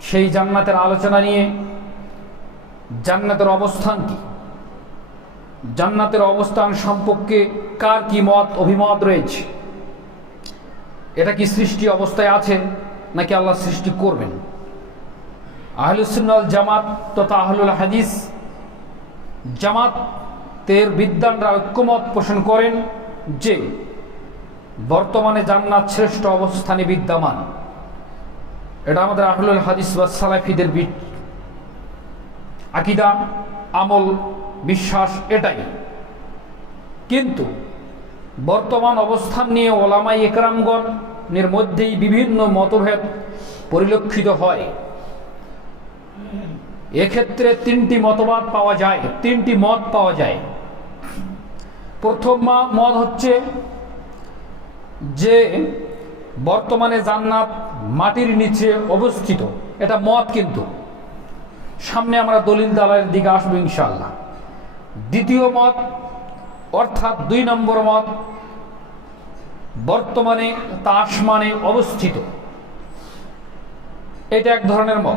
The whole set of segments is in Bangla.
সেই জান্নাতের আলোচনা নিয়ে জান্নাতের অবস্থান কি? জান্নাতের অবস্থান সম্পর্কে কার কি মত, অভিমত রয়েছে? এটা কি সৃষ্টি অবস্থায় আছে নাকি আল্লাহ সৃষ্টি করবেন? আহলুসুন্নাল জামাত তথা আহলুল হাদিস জামাতের বিদ্যানরা ঐক্যমত পোষণ করেন যে বর্তমানে জান্নাত শ্রেষ্ঠ অবস্থানে বিদ্যমান। এটা আমাদের আহলুল হাদিস বা সালাফিদের বিট আকিদা, আমল, বিশ্বাস, এটাই। কিন্তু বর্তমান অবস্থান নিয়ে ওলামাই একরামগণের মধ্যেই বিভিন্ন মতভেদ পরিলক্ষিত হয়। এক্ষেত্রে তিনটি মতবাদ পাওয়া যায়, তিনটি মত পাওয়া যায়। প্রথম মত হচ্ছে যে বর্তমানে জান্নাত মাটির নিচে অবস্থিত। এটা মত কিন্তু। সামনে আমরা দলিল দালালের দিকে আসব ইনশাল্লাহ দ্বিতীয় মত, অর্থাৎ দুই নম্বর মত, বর্তমানে তা আসমানে অবস্থিত। এটা এক ধরনের মত।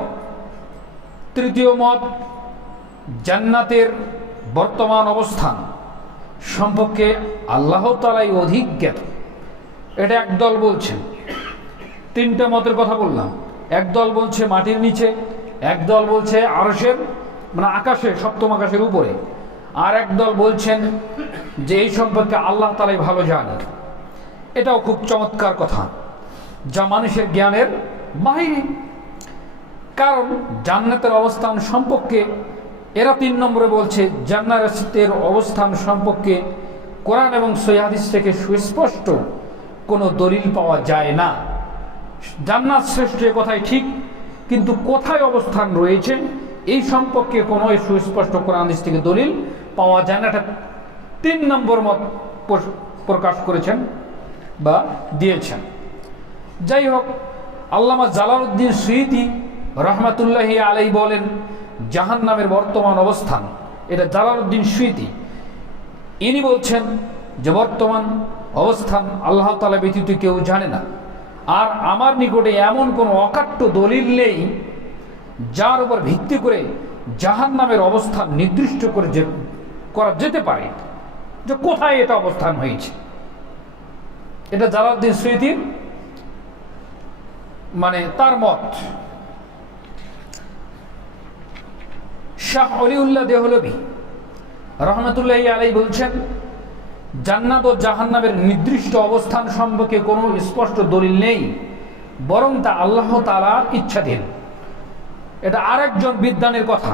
তৃতীয় মত, জান্নাতের বর্তমান অবস্থান সম্পর্কে আল্লাহ তালাই অধিক জ্ঞাত। এটা একদল বলছেন। তিনটা মতের কথা বললাম। একদল বলছে মাটির নিচে, একদল বলছে আরসের মানে আকাশে, সপ্তম আকাশের উপরে। আর একদল বলছেন যে এই সম্পর্কে আল্লাহ তালাই ভালো জানেন এটাও খুব চমৎকার কথা, যা মানুষের জ্ঞানের বাহিরে। কারণ জান্নাতের অবস্থান সম্পর্কে এরা তিন নম্বরে বলছে জান্নাতের অবস্থান সম্পর্কে কোরআন এবং সৈহাদিস থেকে সুস্পষ্ট কোনো দলিল পাওয়া যায় না। জান্নাত শ্রেষ্ঠ এ কথাই ঠিক, কিন্তু কোথায় অবস্থান রয়েছে, এই সম্পর্কে কোনো সুস্পষ্ট কোরআন হাদিস থেকে দলিল পাওয়া যায় না। এটা তিন নম্বর মত প্রকাশ করেছেন বা দিয়েছেন। যাই হোক, আল্লামা জালালউদ্দিন সুইতি রহমাতুল্লাহি আলাই বলেন জাহান নামের বর্তমান অবস্থান, এটা জালালউদ্দিন সুইতি। ইনি বলছেন যে বর্তমান অবস্থান আল্লাহ তালা ব্যতীত কেউ জানে না। আর আমার নিকটে এমন কোনো অকাট্য দলিল নেই যার উপর ভিত্তি করে জাহান নামের অবস্থান নির্দিষ্ট করে যে করা যেতে পারে যে কোথায় এটা অবস্থান হয়েছে। এটা জালাউদ্দিন সুইতির মানে তার মত। শাহ অলিউল্লাহ দেহলবি রহমতুল্লাহ আলাই বলছেন জান্নাত ও জাহান্নামের নির্দিষ্ট অবস্থান সম্পর্কে কোনো স্পষ্ট দলিল নেই, বরং তা আল্লাহ তালার ইচ্ছাধীন। এটা আরেকজন বিদ্বানের কথা।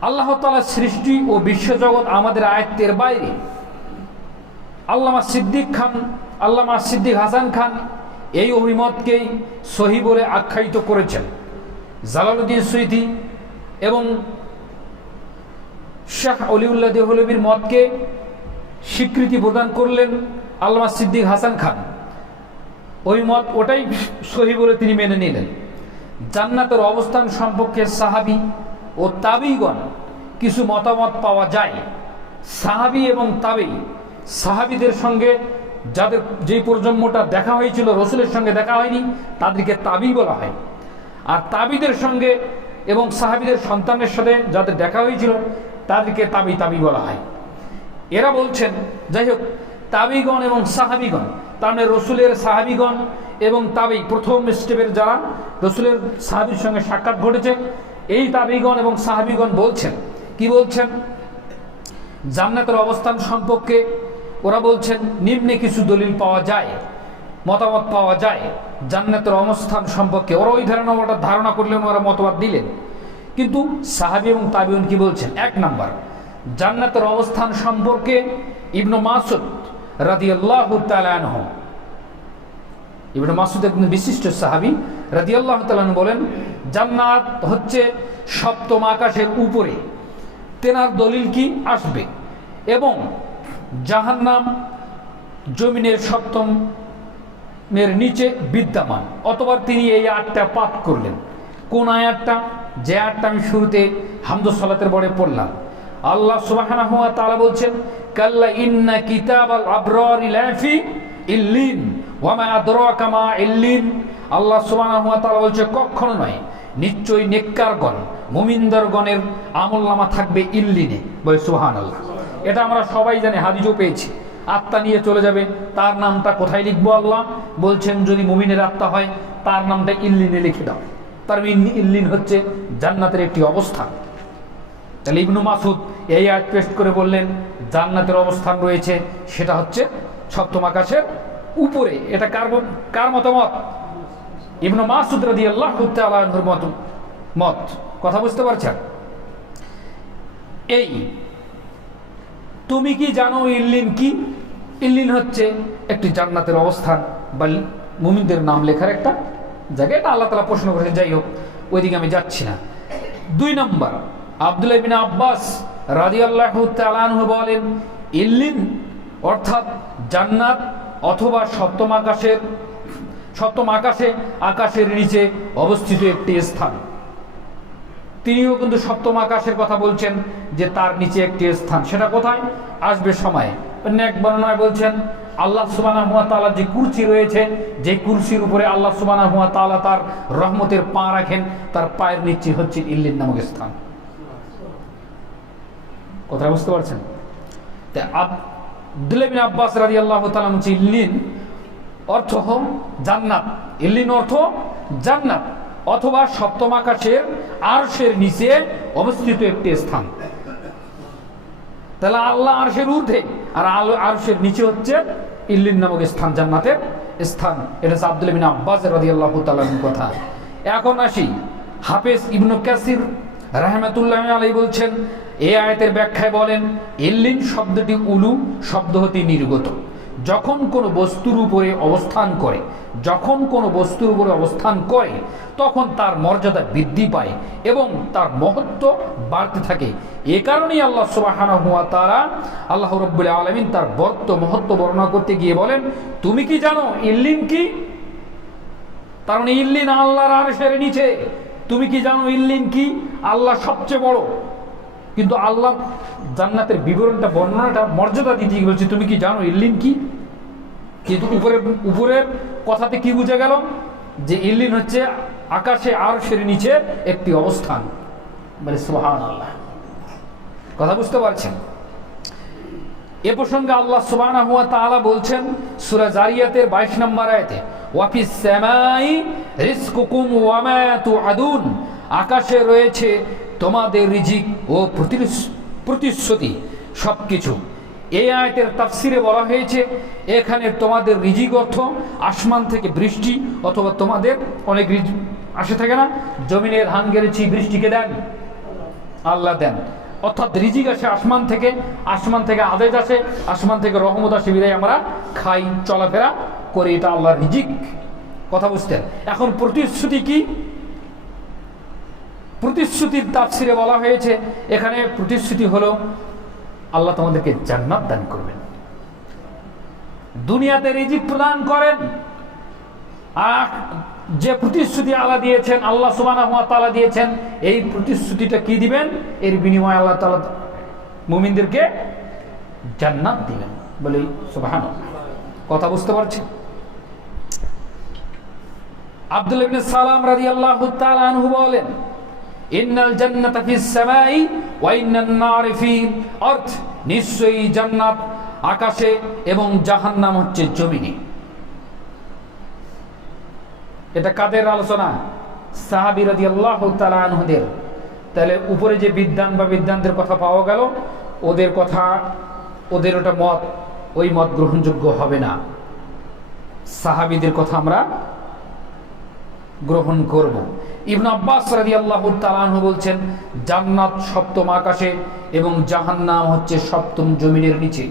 আল্লাহ তালার সৃষ্টি ও বিশ্বজগৎ আমাদের আয়ত্তের বাইরে। আল্লামা সিদ্দিক খান, আল্লামা সিদ্দিক হাসান খান এই অভিমতকেই সহি বলে আখ্যায়িত করেছেন। জালালুদ্দিন সুইতি এবং শাহ অলিউল্লাহ দেহলবির মতকে স্বীকৃতি প্রদান করলেন আল্লামা সিদ্দিক হাসান খান। ওই মত ওটাই সহি বলে তিনি মেনে নিলেন। জান্নাতের অবস্থান সম্পর্কে সাহাবি ও তাবিগণ কিছু মতামত পাওয়া যায়। সাহাবি এবং তাবি সাহাবিদের সঙ্গে যাদের যেই প্রজন্মটা দেখা হয়েছিল, রসুলের সঙ্গে দেখা হয়নি, তাদেরকে তাবি বলা হয়। আর তাবিদের সঙ্গে এবং সাহাবিদের সন্তানের সাথে যাদের দেখা হয়েছিল তাদেরকে তাবি তাবি বলা হয়। এরা বলছেন, যাই হোক, তাবিগণ এবং সাহাবিগণ, তার মানে রসুলের সাহাবিগণ এবং তাবি, প্রথম স্টেপের যারা, রসুলের সাহাবির সঙ্গে সাক্ষাৎ ঘটেছে, এই তাবিগণ এবং সাহাবিগণ বলছেন, কি বলছেন? জান্নাতের অবস্থান সম্পর্কে ওরা বলছেন, নিম্নে কিছু দলিল পাওয়া যায়, মতামত পাওয়া যায়, জান্নাতের অবস্থান সম্পর্কে। ওরা ওই ধারণা ওটা ধারণা করলেন, ওরা মতবাদ দিলেন। কিন্তু সাহাবি এবং তাবিউন কি বলছেন? এক নাম্বার, জান্নাতের অবস্থান সম্পর্কে ইবনু মাসুদ রাদিয়াল্লাহু তাআলা আনহু, ইবনু মাসুদ একজন বিশিষ্ট সাহাবী রাদিয়াল্লাহু তাআলা আনহু বলেন, জান্নাত হচ্ছে সপ্তম আকাশের উপরে, তেনার দলিল কি? আসবে। এবং জাহান্নাম জমিনের সপ্তম এর নিচে বিদ্যমান, অতবার তিনি এই আটটা পাঠ করলেন। কোন আয়াতটা? যে আয়াতটা আমি শুরুতে হামদুসালাতের বড়ে পড়লাম। আল্লাহ সুবহানাহু ওয়া তাআলা বলছেন, কাল্লা ইন্না কিতাবাল আবরারি লাফি ইল্লিন ওয়া মা আদরাকা মা ইল্লিন। আল্লাহ সুবহানাহু ওয়া তাআলা বলছে, কখনো নয়। নিশ্চয়ই নেককারগণ, মুমিনদারগণের আমল নামা থাকবে ইল্লিনে। বলে সুবহানাল্লাহ। এটা আমরা সবাই জানি, হাদিসও পেয়েছি। আত্মা নিয়ে চলে যাবে, তার নামটা কোথায় লিখব আল্লাহ? বলছেন, যদি মুমিনের আত্মা হয়, তার নামটা ইল্লিনে লিখে দাও। তার ইল্লিন হচ্ছে জান্নাতের একটি অবস্থান তাহলে ইবনু মাসুদ এই আয়াত পেস্ট করে বললেন, জান্নাতের অবস্থান রয়েছে, সেটা হচ্ছে সপ্তম আকাশের উপরে। এটা কার কার মতামত? ইবনু মাসুদ রাদি আল্লাহ আল্লাহর মত মত। কথা বুঝতে পারছেন? এই, তুমি কি জানো ইল্লিন কি? ইল্লিন হচ্ছে একটি জান্নাতের অবস্থান বা মুমিনদের নাম লেখার একটা জায়গা এটা আল্লাহ তালা প্রশ্ন করেছেন, যাই হোক, ওইদিকে আমি যাচ্ছি না। দুই নম্বর, আবদুল্লাহ বিন আব্বাস রাজি আল্লাহ তালানহু বলেন ইল্লিন অর্থাৎ জান্নাত অথবা সপ্তম আকাশের, সপ্তম আকাশে, আকাশের নিচে অবস্থিত একটি স্থান। তিনিও কিন্তু সপ্তম আকাশের কথা বলছেন যে তার নিচে একটি স্থান। সেটা কোথায়? আসবে সময়। অন্য এক বর্ণনায় বলছেন আল্লাহ সুবানা হুয়া তালা যে কুরসি রয়েছে, যে কুরসির উপরে আল্লাহ সুবানা হুয়া তালা তার রহমতের পা রাখেন, তার পায়ের নিচে হচ্ছে ইল্লিন নামক স্থান। কথা বুঝতে পারছেন? তা আব্বাস রাজি আল্লাহ তালা হচ্ছে ইল্লিন অর্থ জান্নাত। ইল্লিন অর্থ জান্নাত, অথবা সপ্তম আকাশের আরশের নিচে অবস্থিত একটি স্থান। তাহলে আল্লাহ আরশের ঊর্ধ্বে আর আল আরফের নিচে হচ্ছে ইল্লিন নামক স্থান, জান্নাতের স্থান। এটা হচ্ছে আব্দুল বিন আব্বাস রাজিয়াল্লাহ তালার কথা। এখন আসি, হাফেজ ইবনু কাসির রাহমাতুল্লাহ আলাই বলছেন এ আয়তের ব্যাখ্যায় বলেন, ইল্লিন শব্দটি উলু শব্দ হতে নির্গত। যখন কোনো বস্তুর উপরে অবস্থান করে, যখন কোনো বস্তুর উপরে অবস্থান করে, তখন তার মর্যাদা বৃদ্ধি পায় এবং তার মহত্ব বাড়তে থাকে। এ কারণেই আল্লাহ সুবাহানা হুয়া তারা আল্লাহ রব্বুল আলমিন তার বর্ত মহত্ব বর্ণনা করতে গিয়ে বলেন, তুমি কি জানো ইল্লিন কি? কারণ মানে ইল্লিন আল্লাহর আরশের নিচে। তুমি কি জানো ইল্লিন কি? আল্লাহ সবচেয়ে বড়। কিন্তু আল্লাহ জান্নাতের বিবরণটা, বর্ণনাটা, মর্যাদা দিতে বলছে, তুমি কি জানো ইল্লিন কি? কিন্তু উপরের উপরের কথাতে কি বুঝে গেল? যে ইল্লিন হচ্ছে আকাশে আর সের নিচে একটি অবস্থান। মানে সোহান আল্লাহ কথা বুঝতে পারছেন? এ প্রসঙ্গে আল্লাহ সুবানা হুয়া তাআলা বলছেন, সুরা জারিয়াতের 22 নম্বর আয়তে ওয়াফিস সামাই রিজকুকুম ওয়া মা তুআদুন। আকাশে রয়েছে তোমাদের রিজিক ও প্রতিশ্রুতি, সবকিছু। এই আয়াতের তাফসিরে বলা হয়েছে, এখানে তোমাদের রিজিক অর্থ আসমান থেকে বৃষ্টি অথবা তোমাদের অনেক রিজিক আসে থাকে না? জমিনে ধান গেড়েছি বৃষ্টিকে দেন? আল্লাহ দেন। অর্থাৎ রিজিক আসে আসমান থেকে আসমান থেকে আদেশ আসে, আসমান থেকে রহমত আসে, বিদায় আমরা খাই, চলাফেরা করি, এটা আল্লাহর রিজিক। কথা বুঝতেন এখন প্রতিশ্রুতি কি? প্রতিশ্রুতির তাফসিরে বলা হয়েছে, এখানে প্রতিশ্রুতি হলো আল্লাহ তোমাদেরকে জান্নাত দান করবেন। দুনিয়াতে রিজিক প্রদান করেন। আর যে প্রতিশ্রুতি আল্লাহ দিয়েছেন, আল্লাহ সুবানা দিয়েছেন, এই প্রতিশ্রুতিটা কি দিবেন? এর বিনিময়ে আল্লাহ তালা মুমিনদেরকে জান্নাত দিবেন বলে সুবাহান কথা বুঝতে পারছি? আব্দুল সালাম রাদিয়াল্লাহু তাআলা আনহু বলেন, ইন্নাল জান্নাতা ফিস সামাই নার নিশ্চয়ই জান্নাত, আকাশে এবং জাহান্নাম হচ্ছে জমিনে। এটা কাদের আলোচনা? সাহাবি রাদিয়াল্লাহু তাআলা আনহুদের। তাহলে উপরে যে বিদ্যান বা বিদ্যানদের কথা পাওয়া গেল, ওদের কথা, ওদের ওটা মত, ওই মত গ্রহণযোগ্য হবে না। সাহাবিদের কথা আমরা গ্রহণ করব। ইবন আব্বাস রাদিয়াল্লাহু তাআলা বলছেন, জান্নাত সপ্তম আকাশে এবং জাহান্নাম হচ্ছে সপ্তম জমিনের নিচে।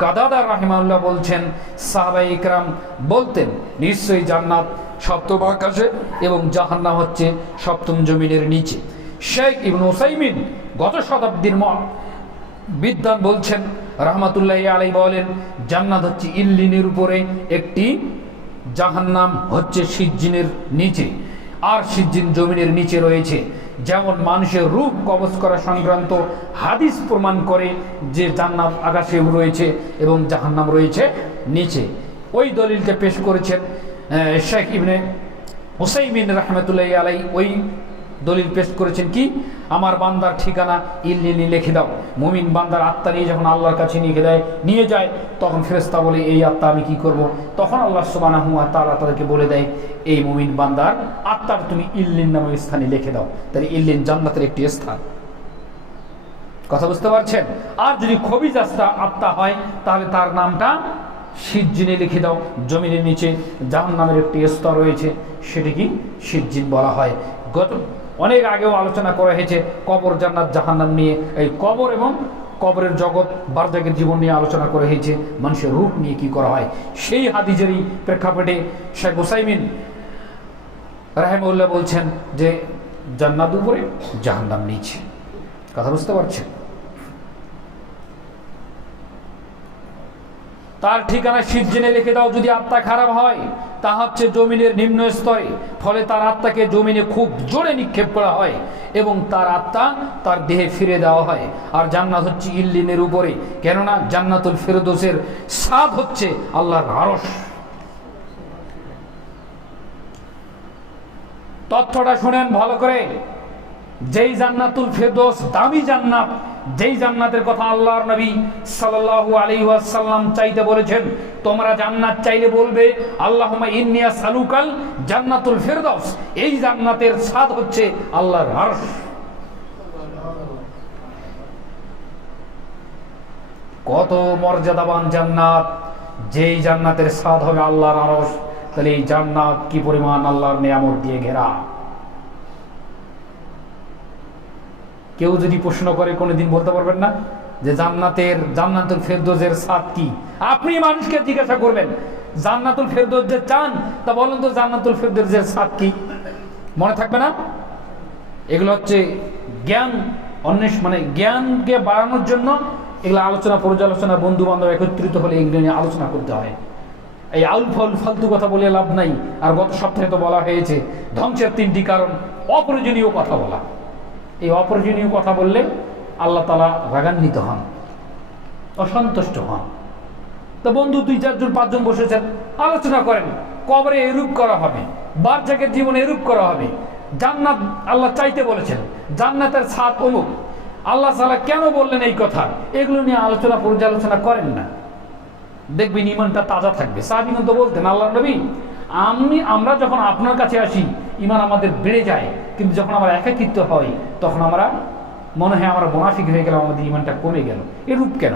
কাদাদা রাহিমাল্লাহ বলছেন সাহাবাই ইকরাম বলতেন, নিশ্চয়ই জান্নাত সপ্তম আকাশে এবং জাহান্নাম হচ্ছে সপ্তম জমিনের নিচে। শেখ ইবন ওসাইমিন গত শতাব্দীর ম বিদ্যান বলছেন, রহমাতুল্লাহ আলাই বলেন, জান্নাত হচ্ছে ইল্লিনের উপরে একটি, জাহান্নাম হচ্ছে সিজ্জিনের নিচে। আর সিজ্জিন জমিনের নিচে রয়েছে। যেমন মানুষের রূপ কবচ করা সংক্রান্ত হাদিস প্রমাণ করে যে জান্নাত আকাশে রয়েছে এবং জাহান্নাম রয়েছে নিচে। ওই দলিলটা পেশ করেছেন শেখ ইবনে হুসাইমিন রহমতুল্লাহ আলাই ওই দলিল পেশ করেছেন কি? আমার বান্দার ঠিকানা ইল্লিনি লিখে দাও। মুমিন বান্দার আত্মা নিয়ে যখন আল্লাহর কাছে নিয়ে দেয়, নিয়ে যায়, তখন ফেরেস্তা বলে, এই আত্মা আমি কি করব? তখন আল্লাহ সুবানা হুয়া তারা তাদেরকে বলে দেয়, এই মুমিন বান্দার আত্মার তুমি ইল্লিন নামক স্থানে লিখে দাও। তাহলে ইল্লিন জান্নাতের একটি স্থান। কথা বুঝতে পারছেন? আর যদি খবিজ আস্তা আত্মা হয়, তাহলে তার নামটা সিজ্জিনে লিখে দাও। জমিনের নিচে জাহান নামের একটি স্তর রয়েছে সেটি কি সিজ্জিন বলা হয়। গত অনেক আগেও আলোচনা করা হয়েছে কবর, জান্নাত, জাহান্নাম নিয়ে। এই কবর এবং কবরের জগৎ বার্ধাকের জীবন নিয়ে আলোচনা করা হয়েছে। মানুষের রূপ নিয়ে কি করা হয়? সেই হাদিজেরই প্রেক্ষাপটে শেখ হুসাইমিন রাহেমউল্লাহ বলছেন যে জান্নাত উপরে জাহান্নাম নিয়েছে কথা বুঝতে পারছেন? তার ঠিকানা শীত রেখে দাও, যদি আত্মা খারাপ হয়, তা হচ্ছে জমিনের নিম্ন স্তরে। ফলে তার আত্মাকে জমিনে খুব জোরে নিক্ষেপ করা হয় এবং তার আত্মা তার দেহে ফিরে দেওয়া হয়। আর জান্নাত হচ্ছে ইল্লিনের উপরে। কেননা জান্নাতুল ফেরদোসের স্বাদ হচ্ছে আল্লাহর আরস তথ্যটা শুনেন ভালো করে। যেই জান্নাতুল ফেরদোস, দামি জান্নাত যেই জান্নাতের কথা আল্লাহর নবী সাল্লাল্লাহু আলাইহি ওয়াসাল্লাম চাইতে বলেছেন, তোমরা জান্নাত চাইলে বলবে, আল্লাহুম্মা ইন্নিয়া সালুকাল জান্নাতুল ফেরদৌস এই জান্নাতের স্বাদ হচ্ছে আল্লাহর আরশ। কত মর্যাদাবান জান্নাত, যেই জান্নাতের স্বাদ হবে আল্লাহর আরশ, তাহলে এই জান্নাত কি পরিমাণ আল্লাহর নিয়ামত দিয়ে ঘেরা? কেউ যদি প্রশ্ন করে, কোনোদিন বলতে পারবেন না যে জান্নাতের, জান্নাতুল ফেরদোজের স্বাদ কি? আপনি মানুষকে জিজ্ঞাসা করবেন, জান্নাতুল ফেরদোজ যে চান, তা বলেন তো জান্নাতুল ফেরদোজের স্বাদ কি? মনে থাকবে না? এগুলো হচ্ছে জ্ঞান, অন্বেষ মানে জ্ঞানকে বাড়ানোর জন্য এগুলো আলোচনা, পর্যালোচনা বন্ধু বান্ধব একত্রিত হলে এগুলো নিয়ে আলোচনা করতে হয়। এই আউল ফল ফালতু কথা বলে লাভ নাই। আর গত সপ্তাহে তো বলা হয়েছে, ধ্বংসের তিনটি কারণ, অপ্রয়োজনীয় কথা বলা। এই অপ্রয়োজনীয় কথা বললে আল্লাহ তালা রাগান্বিত হন, অসন্তুষ্ট হন। তো বন্ধু, দুই চারজন পাঁচজন বসেছেন, আলোচনা করেন, কবরে এরূপ করা হবে, বারজাকের জীবনে এরূপ করা হবে। জান্নাত আল্লাহ চাইতে বলেছেন, জান্নাতের ছাদ অমুক। আল্লাহ সালা কেন বললেন এই কথা? এগুলো নিয়ে আলোচনা, পর্যালোচনা করেন না। দেখবেন ইমানটা তাজা থাকবে। সাহাবিগণ তো বলতেন আল্লাহ নবী, আমি, আমরা যখন আপনার কাছে আসি ইমান আমাদের বেড়ে যায়। কিন্তু যখন আমরা একাকিত্ব হয় তখন আমরা মনে হয় আমরা মোনাফিক হয়ে গেলাম, আমাদের ইমানটা কমে গেল। এরূপ কেন?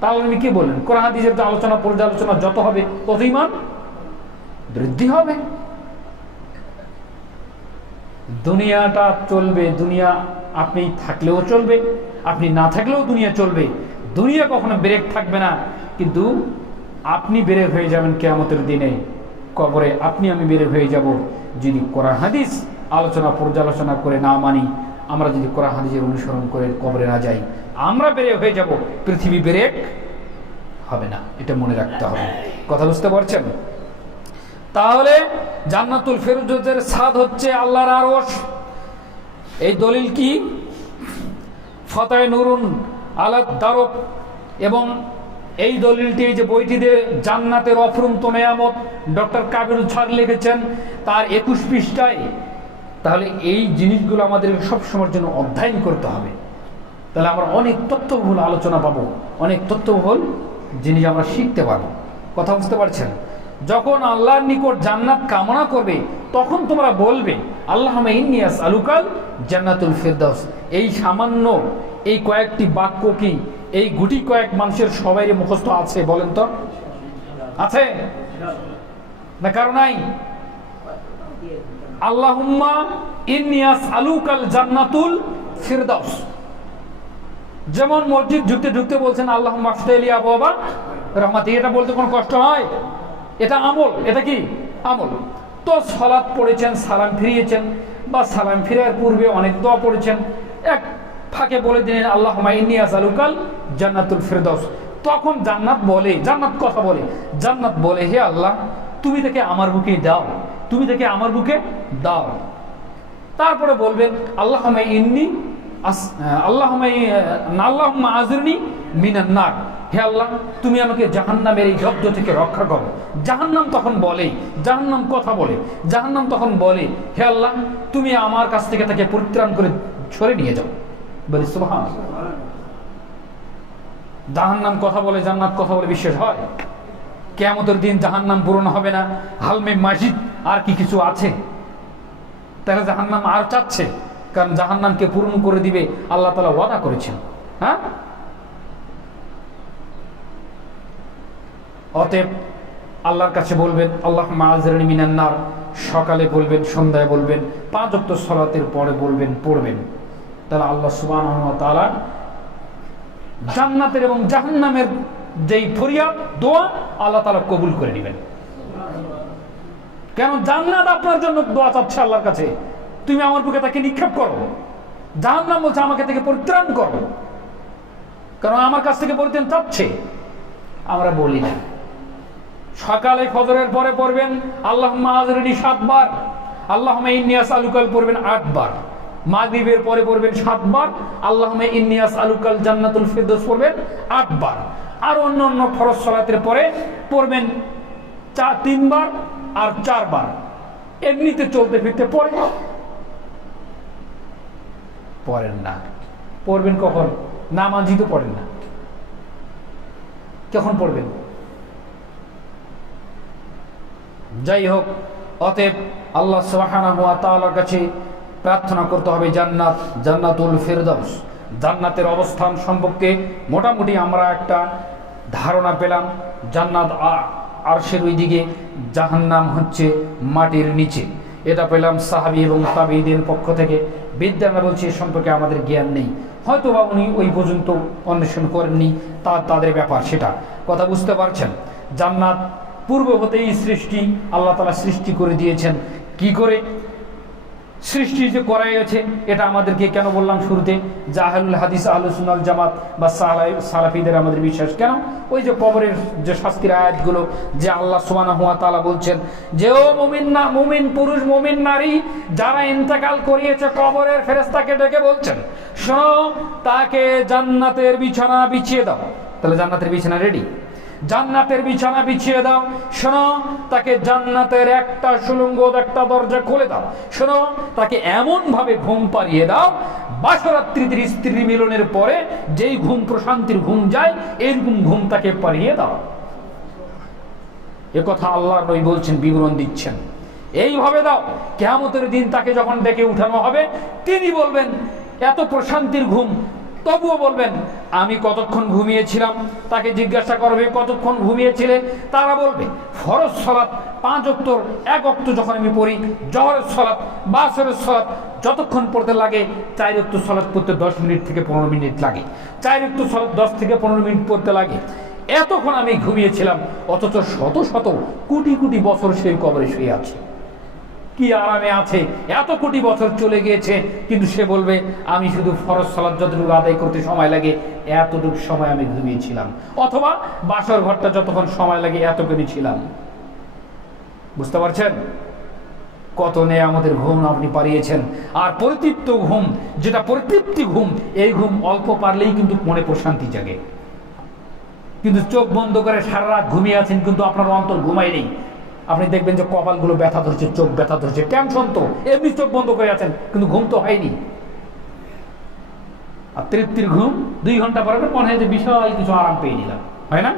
তাহলে উনি কি বললেন? কোরআন, হাদিসের যে আলোচনা, পর্যালোচনা যত হবে, তত ইমান বৃদ্ধি হবে। দুনিয়াটা চলবে, দুনিয়া আপনি থাকলেও চলবে, আপনি না থাকলেও দুনিয়া চলবে। দুনিয়া কখনো ব্রেক থাকবে না, কিন্তু আপনি বেড়ে হয়ে যাবেন কেয়ামতের দিনে। কবরে আপনি, আমি বেড়ে হয়ে যাব। যদি কোরআন হাদিস আলোচনা পর্যালোচনা করে না মানি, আমরা যদি কোরআন হাদিসের অনুসরণ করে কবরে না যাই, আমরা বেড়ে হয়ে যাব, পৃথিবী ব্রেক হবে না। এটা মনে রাখতে হবে। কথা বুঝতে পারছেন? তাহলে জান্নাতুল ফেরুজের স্বাদ হচ্ছে আল্লাহর আরশ। এই দলিল কি? ফতায় নুরুন আলাদ দারব এবং এই দলিলটি যে বইটিতে জান্নাতের অফুরন্ত নেয়ামত ডক্টর কাবিরুল ছাড় লিখেছেন, তার একুশ পৃষ্ঠায়, তাহলে এই জিনিসগুলো আমাদের সবসময়ের জন্য অধ্যয়ন করতে হবে। তাহলে আমরা অনেক তথ্যবহুল আলোচনা পাবো, অনেক তথ্যবহুল জিনিস আমরা শিখতে পারব। কথা বুঝতে পারছেন? যখন আল্লাহর নিকট জান্নাত কামনা করবে, তখন তোমরা বলবে আল্লাহ ইন্নিয়াস আলুকাল জান্নাতুল ফেরদাউস। এই সামান্য, এই কয়েকটি বাক্য কি এই গুটি কয়েক মানুষের সবাই মুখস্থ আছে, বলেন তো। আছে? না কারণ নাই? আল্লাহুম্মা ইন্নিয়াস আলুকাল জান্নাতুল ফিরদাউস। যেমন মসজিদ ঢুকতে ঢুকতে বলছেন আল্লাহ মাফতালিয়া বাবা রহমাতি। এটা বলতে কোনো কষ্ট হয়? এটা আমল? এটা কি? আমল। তো সালাদ পড়েছেন, সালাম ফিরিয়েছেন, বা সালাম ফিরার পূর্বে অনেক দোয়া পড়েছেন। এক ফাঁকে বলে দিলেন আল্লাহ আলুকাল জান্নাতুল ফিরদাউস। তখন জান্নাত বলে, জান্নাত কথা বলে, জান্নাত বলে, হে আল্লাহ, তুমি তাকে আমার বুকে দাও, তুমি তাকে আমার বুকে দাও। তারপরে বলবেন আল্লাহ ইন্নি আল্লাহ আল্লাহ আজিরনি নাক হে আল্লাহ, তুমি আমাকে জাহান্নামের এই জব্দ থেকে রক্ষা করো। জাহান্নাম তখন বলে, জাহান্নাম কথা বলে, জাহান্নাম তখন বলে, হে আল্লাহ, তুমি আমার কাছ থেকে তাকে পরিত্রাণ করে ছড়ে নিয়ে যাও। বলি, সুবহান। জাহান্নাম কথা বলে, জান্নাত কথা বলে বিশ্বাস হয়? কেমতের দিন জাহান্নাম পূরণ হবে না। হালমে মাজিদ, আর কি কিছু আছে? তাহলে জাহান্নাম আর চাচ্ছে, কারণ জাহান্নামকে পূরণ করে দিবে আল্লাহ তালা ওয়াদা করেছেন। হ্যাঁ? অতএব আল্লাহর কাছে বলবেন আল্লাহ মাহাজরণী মিনান্নার সকালে বলবেন, সন্ধ্যায় বলবেন, পাঁচ অক্ট সলাতের পরে বলবেন, পড়বেন। তাহলে আল্লাহ সুবাহ তালা জান্নাতের এবং জাহান্নামের যেই ফরিয়াদ, দোয়া আল্লাহ তালা কবুল করে নেবেন। কেন জান্নাত আপনার জন্য দোয়া চাচ্ছে আল্লাহর কাছে? তুমি আমার বুকে তাকে নিক্ষেপ করো। জাহান্নাম বলছে আমাকে থেকে পরিত্রাণ করো। কারণ আমার কাছ থেকে পরিত্রাণ চাচ্ছে? আমরা বলি না। সকালে ফজরের পরে পড়বেন আল্লাহ মাহাজরিনী সাতবার আল্লাহ ইন্নিয়াস আলুকাল পড়বেন আটবার। মাগরিবের পরে পড়বেন সাতবার। আল্লাহ ইন্নিয়াস আলুকাল জান্নাতুল ফেরদৌস পড়বেন আটবার। আর অন্য অন্য ফরজ সলাতের পরে পড়বেন চার তিনবার আর চারবার। এমনিতে চলতে ফিরতে পড়ে। পড়েন না। পড়বেন কখন? নামাজি তো পড়েন না। কখন পড়বেন? যাই হোক, অতএব আল্লাহ সুবহানাহু ওয়া কাছে প্রার্থনা করতে হবে জান্নাত, জান্নাতুল ফেরদৌস জান্নাতের অবস্থান সম্পর্কে মোটামুটি আমরা একটা ধারণা পেলাম, জান্নাত আরশের ওই দিকে জাহান্নাম হচ্ছে মাটির নিচে। এটা পেলাম সাহাবি এবং তাবিদের পক্ষ থেকে। বিদ্যানা বলছে এ সম্পর্কে আমাদের জ্ঞান নেই। হয়তো বা উনি ওই পর্যন্ত অন্বেষণ করেননি, তা তাদের ব্যাপার সেটা। কথা বুঝতে পারছেন? জান্নাত পূর্ব হতেই সৃষ্টি, আল্লাহ তালা সৃষ্টি করে দিয়েছেন। কি করে? সৃষ্টি যে করাই আছে, এটা আমাদেরকে কেন বললাম শুরুতে? জাহালুল হাদিস আহলুসুল জামাত বা সালাফিদের আমাদের বিশ্বাস। কেন? ওই যে কবরের যে শাস্তির আয়াতগুলো, যে আল্লাহ সুবানা হুয়া তালা বলছেন, যে ও মুমিন না, মুমিন পুরুষ, মুমিন নারী, যারা ইন্তেকাল করিয়েছে কবরের ফেরেস্তাকে ডেকে বলছেন শোনো তাকে জান্নাতের বিছানা বিছিয়ে দাও। তাহলে জান্নাতের বিছানা রেডি জান্নাতের বিছানা বিছিয়ে দাও। শোনো, তাকে জান্নাতের একটা সুলঙ্গ একটা দরজা খুলে দাও। শোনো, তাকে এমন ভাবে ঘুম পাড়িয়ে দাও বাসরাত্রির স্ত্রী মিলনের পরে যেই ঘুম প্রশান্তির ঘুম যায়, এরকম ঘুম তাকে পাড়িয়ে দাও। এ কথা আল্লাহ নই বলছেন, বিবরণ দিচ্ছেন। এইভাবে দাও কেমতের দিন তাকে যখন ডেকে উঠানো হবে, তিনি বলবেন, এত প্রশান্তির ঘুম তবুও বলবেন, আমি কতক্ষণ ঘুমিয়েছিলাম? তাকে জিজ্ঞাসা করবে কতক্ষণ ঘুমিয়েছিলে? তারা বলবে, ফরজ সলাৎ পাঁচ অক্টর এক অক্ট যখন আমি পড়ি, জহরের সলাৎ বাসরের সলাৎ যতক্ষণ পড়তে লাগে, চার অক্ট সলাৎ পড়তে দশ মিনিট থেকে পনেরো মিনিট লাগে। চার অক্ট সলাৎ দশ থেকে পনেরো মিনিট পড়তে লাগে। এতক্ষণ আমি ঘুমিয়েছিলাম, অথচ শত শত কোটি কোটি বছর সেই কবরে শুয়ে আছে। কি আরামে আছে? এত কোটি বছর চলে গিয়েছে, কিন্তু সে বলবে, আমি শুধু ফরজ সালাদ যতটুকু আদায় করতে সময় লাগে, এতটুকু সময় আমি ঘুমিয়েছিলাম। অথবা বাসর ঘরটা যতক্ষণ সময় লাগে, এতক্ষণই ছিলাম। বুঝতে পারছেন? কত নেই আমাদের ঘুম আপনি পারিয়েছেন আর পরিতৃপ্ত ঘুম, যেটা পরিতৃপ্তি ঘুম, এই ঘুম অল্প পারলেই কিন্তু মনে প্রশান্তি জাগে। কিন্তু চোখ বন্ধ করে সারা রাত ঘুমিয়ে আছেন, কিন্তু আপনার অন্তর ঘুমাই নেই। আপনি দেখবেন যে কপালগুলো ব্যথা ধরছে, চোখ ব্যথা ধরছে টেনশন তো, এমনি চোখ বন্ধ করে আছেন, কিন্তু ঘুম তো হয়নি। আর তৃপ্তির ঘুম দুই ঘণ্টা পরে মনে হয় যে বিশাল কিছু আরাম পেয়ে নিলাম, হয় না?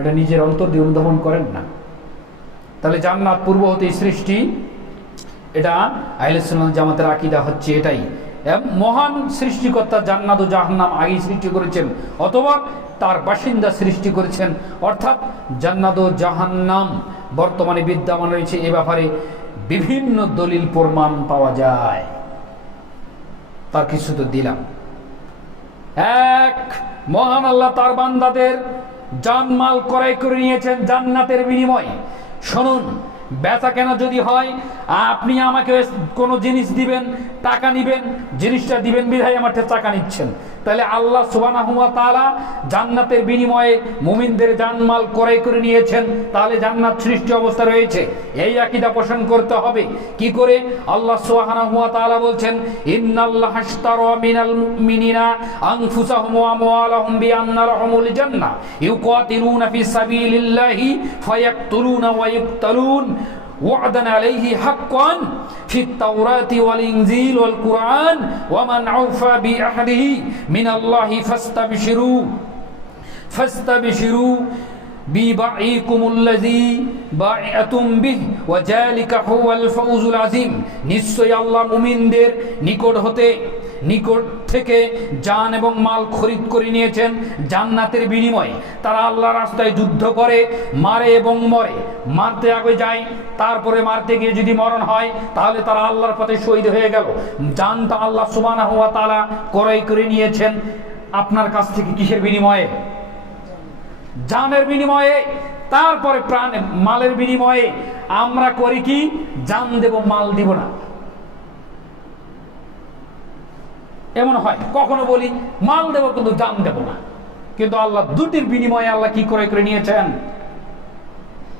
এটা নিজের অন্তর দিয়ে অনুধাবন করেন না। তাহলে জান্নাত পূর্ব হতে সৃষ্টি, এটা আইলসুল জামাতের আকিদা হচ্ছে এটাই। মহান সৃষ্টিকর্তা জান্নাত ও জাহান্নাম আগেই সৃষ্টি করেছেন, অথবা তার বাসিন্দা সৃষ্টি করেছেন, অর্থাৎ জান্নাত ও জাহান্নাম। বর্তমানে বিদ্যমান রয়েছে এ ব্যাপারে বিভিন্ন দলিল প্রমাণ পাওয়া যায়। তার কিছু তো দিলাম। এক, মহান আল্লাহ তার বান্দাদের জানমাল ক্রয় করে নিয়েছেন জান্নাতের বিনিময়ে। শুনুন, বেচা কেনা যদি হয়, আপনি আমাকে কোনো জিনিস দিবেন টাকা নিবেন, জিনিসটা দিবেন, বিধায় আমার টাকা নিচ্ছেন। তাহলে আল্লাহ সুবানাহু ওয়া তাআলা জান্নাতের বিনিময়ে মুমিনদের জানমাল ক্রয় করে নিয়েছেন, তাহলে জান্নাত সৃষ্টি অবস্থা রয়েছে। এই আকীদা পোষণ করতে হবে। কি করে? আল্লাহ সুবহানাহু ওয়া তাআলা বলছেন, ইন্নাল্লাহ আশতারা মিনাল মুমিনিনা আনফুসাহুম ওয়া আমওয়ালাহুম বিআন্না লাহুমুল জান্নাহ। ইউকাতিলুনা ফি সাবিলিল্লাহি ফায়াকতুলুনা ওয়া ইউকতালুন وعدا عليه حقا في التوراة والإنجيل والقرآن ومن أوفى بعهده من الله فاستبشروا فاستبشروا ببعيكم الذي باعتم به وذلك هو الفوز العظيم নিশ্চয়ই আল্লাহ মুমিনদের নিকট হতে নিকট থেকে জান এবং মাল খরিদ করে নিয়েছেন জান্নাতের বিনিময়ে। তারা আল্লাহ রাস্তায় যুদ্ধ করে, মারে এবং মরে। মারতে আগে যায়, তারপরে মারতে গিয়ে যদি মরণ হয়, তাহলে তারা আল্লাহর পথে শহীদ হয়ে গেল। জানটা আল্লাহ সুবানা হওয়া তাআলা ক্রয় করে নিয়েছেন। আপনার কাছ থেকে কিসের বিনিময়ে? জানের বিনিময়ে, তারপরে প্রাণ মালের বিনিময়ে। আমরা করি কি? জান দেব, মাল দিব না। এমন হয়। কখনো বলি, মাল দেব, কিন্তু জান দেব না। কিন্তু আল্লাহ দুটির বিনিময়ে আল্লাহ কি করে করে নিয়েছেন?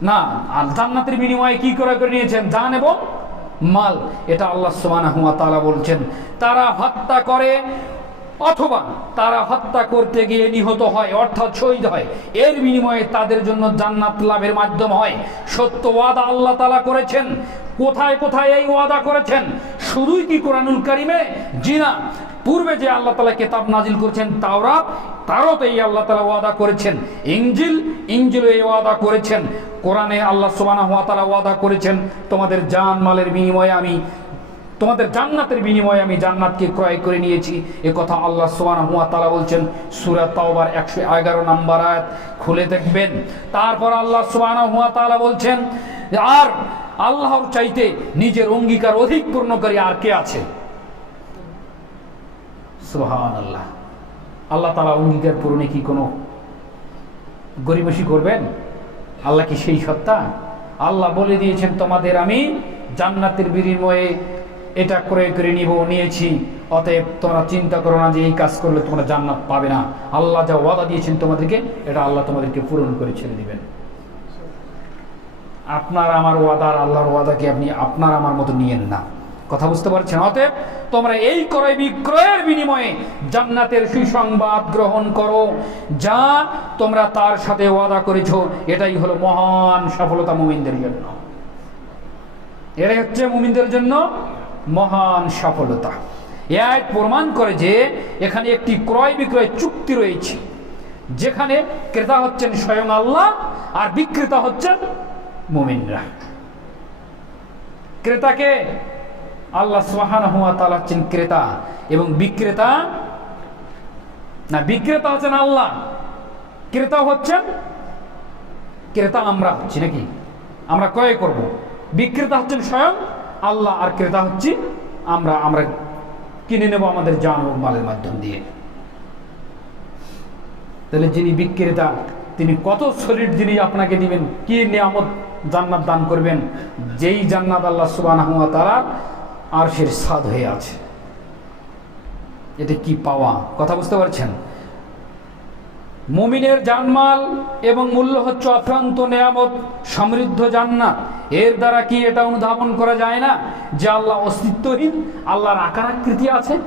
না, আর জান্নাতের বিনিময়ে কি করে করে নিয়েছেন? দান এবং মাল। এটা আল্লাহ সুবহানাহু ওয়া তাআলা বলছেন, তারা হত্যা করে অথবা তারা হত্যা করতে গিয়ে নিহত হয়, অর্থাৎ শহীদ হয়। এর বিনিময়ে তাদের জন্য জান্নাত লাভের মাধ্যম হয়। সত্য ওয়াদা আল্লাহ তালা করেছেন। কোথায় কোথায় এই ওয়াদা করেছেন? শুধুই কি কোরআনুল কারিমে? জিনা। পূর্বে যে আল্লাহ তালা কেতাব নাজিল করেছেন তাওরাত তারও তো এই আল্লাহ তালা ওয়াদা করেছেন। ইঞ্জিল ইঞ্জিলও এই ওয়াদা করেছেন। কোরআনে আল্লাহ সুবহানাহু ওয়া তাআলা ওয়াদা করেছেন, তোমাদের জান মালের বিনিময়ে আমি, তোমাদের জান্নাতের বিনিময়ে আমি জান্নাতকে ক্রয় করে নিয়েছি। এ কথা আল্লাহ সুবহানাহু হুয়া তাআলা বলছেন সূরা তাওবার 111 নম্বর আয়াত। খুলে দেখবেন। তারপর আল্লাহ সুবহানাহু হুয়া তাআলা বলছেন, আর আল্লাহর চাইতে নিজের অঙ্গীকার অধিক পূর্ণকারী আর কে আছে? সুবহানাল্লাহ। আল্লাহ তাআলা অঙ্গীকার পূরণে কি কোনো গরিবসি করবেন? আল্লাহ কি সেই সত্তা? আল্লাহ বলে দিয়েছেন, তোমাদের আমি জান্নাতের বিনিময়ে এটা ক্রয় করে নিব, নিয়েছি। অতএব তোমরা চিন্তা করো না যে এই কাজ করলে তোমরা জান্নাত পাবে না। আল্লাহ যা ওয়াদা দিয়েছেন তোমাদেরকে, এটা আল্লাহ তোমাদেরকে পূরণ করে ছেড়ে দিবেন। আপনার আমার ওয়াদা আর আল্লাহর ওয়াদাকে আপনি আপনার আমার মতো নিয়েন না। কথা বুঝতে পারছেন? অতএব তোমরা এই ক্রয় বিক্রয়ের বিনিময়ে জান্নাতের সুসংবাদ গ্রহণ করো, যা তোমরা তার সাথে ওয়াদা করেছ। এটাই হলো মহান সফলতা মুমিনদের জন্য। এটাই হচ্ছে মুমিনদের জন্য মহান সফলতা। এ প্রমাণ করে যে এখানে একটি ক্রয় বিক্রয় চুক্তি রয়েছে, যেখানে ক্রেতা হচ্ছেন স্বয়ং আল্লাহ আর বিক্রেতা হচ্ছেন মুমিনরা। ক্রেতাকে আল্লাহ তাআলা হচ্ছেন ক্রেতা এবং বিক্রেতা, না, বিক্রেতা হচ্ছেন আল্লাহ। ক্রেতা হচ্ছেন, ক্রেতা আমরা হচ্ছি নাকি? আমরা ক্রয় করব। বিক্রেতা হচ্ছেন স্বয়ং আল্লাহ আর ক্রেতা হচ্ছি আমরা। আমরা কিনে নেব আমাদের জান ও মালের মাধ্যম দিয়ে। তাহলে যিনি বিক্রেতা, তিনি কত সলিড জিনিস আপনাকে দিবেন? কি নিয়ামত জান্নাত দান করবেন? যেই জান্নাত আল্লাহ ওয়া তাআলা আরশের সাদ হয়ে আছে। এটা কি পাওয়া? কথা বুঝতে পারছেন? মুমিনের জানমাল এবং মূল্য হচ্ছে অফ্রান্ত নেয়ামত, সমৃদ্ধ জান্নাত। এর দ্বারা কি এটা অনুধাবন করা যায় না? যে আল্লাহ অস্তিত্বহীন, আল্লাহর আকার আকৃতি আছে।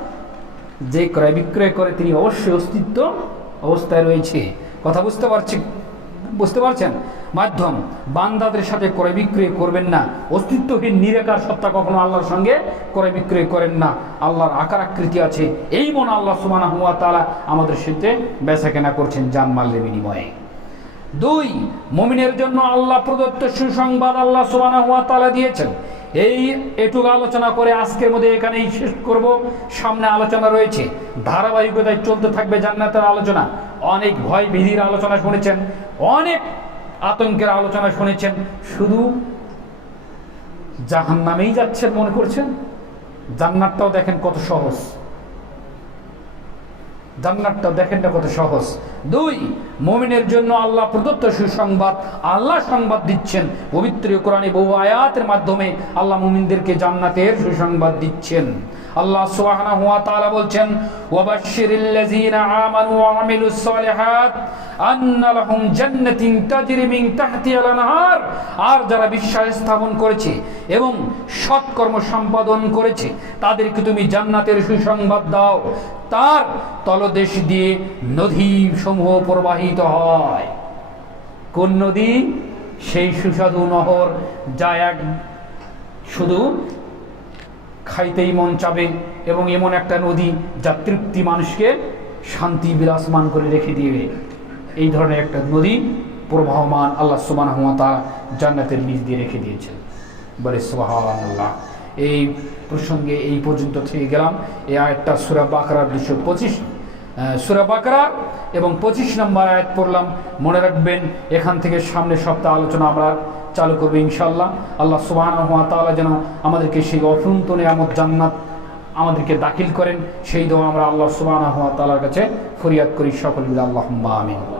যে ক্রয় বিক্রয় করে তিনি অবশ্যই অস্তিত্ব অবস্থায় রয়েছে। কথা বুঝতে পারছি বুঝতে পারছেন? মাধ্যম বান্দাদের সাথে ক্রয় বিক্রয় করবেন না। অস্তিত্বহীন, নিরাকার সত্তা কখনো আল্লাহর সঙ্গে ক্রয় বিক্রয় করেন না। আল্লাহর আকার আকৃতি আছে। এই মন আল্লাহ সুবহানাহু ওয়া তালা আমাদের সাথে বেচা কেনা করছেন জানমালের বিনিময়ে। দুই, মমিনের জন্য আল্লাহ প্রদত্ত সুসংবাদ আল্লাহ সুবহানাহু ওয়া তালা দিয়েছেন। এই, এটুকু আলোচনা করে আজকের মধ্যে এখানেই শেষ করব। সামনে আলোচনা রয়েছে। ধারাবাহিকতায় চলতে থাকবে জান্নাতের আলোচনা। অনেক ভয় ভীতির আলোচনা শুনেছেন। অনেক আতঙ্কের আলোচনা শুনেছেন। শুধু জাহান নামেই যাচ্ছেন মনে করছেন? জান্নাতটাও দেখেন কত সহজ। জান্নাতটাও দেখেন না কত সহজ। দুই, মমিনের জন্য আল্লাহ প্রদত্ত সুসংবাদ, আল্লাহ সংবাদ দিচ্ছেন। পবিত্র কোরআনে বহু আয়াতের মাধ্যমে আল্লাহ মুমিনদেরকে জান্নাতের সুসংবাদ দিচ্ছেন। আল্লাহ সুবহানাহু ওয়া তাআলা বলছেন ওয়াবাশশিরিল লাযিনা আমানু ওয়া আমিলুস সালিহাত আন্না লাহুম জান্নাতিন তাজরি মিন তাহতিহাল আনহার আর যারা বিশ্বাস স্থাপন করেছে এবং সৎকর্ম সম্পাদন করেছে, তাদেরকে তুমি জান্নাতের সুসংবাদ দাও। তার তলদেশ দিয়ে নদী সমূহ প্রবাহিত হয়। কোন নদী? সেই সুস্বাদু নহর যা এক শুধু খাইতেই মন চাবে এবং এমন একটা নদী যা তৃপ্তি মানুষকে শান্তি বিরাজমান করে রেখে দিবে। এই ধরনের একটা নদী প্রবাহমান আল্লাহ সুবান হমতা জান্নাতের নিচ দিয়ে রেখে দিয়েছেন। বলে সোহান আল্লাহ এই প্রসঙ্গে এই পর্যন্ত থেকে গেলাম। এই আয়াতটা সুরা বাকরার দুশো পঁচিশ সুরা বাকরা এবং পঁচিশ নম্বর আয়াত পড়লাম। মনে রাখবেন, এখান থেকে সামনে সপ্তাহ আলোচনা আমরা চালু করবে ইনশাল্লাহ আল্লাহ সুবাহ তাআলা যেন আমাদেরকে সেই অফুন্ত নিয়ামত জান্নাত আমাদেরকে দাখিল করেন। সেই দোয়া আমরা আল্লাহ সুবাহ তালার কাছে ফরিয়াদ করি। সকল আল্লাহ আমিন।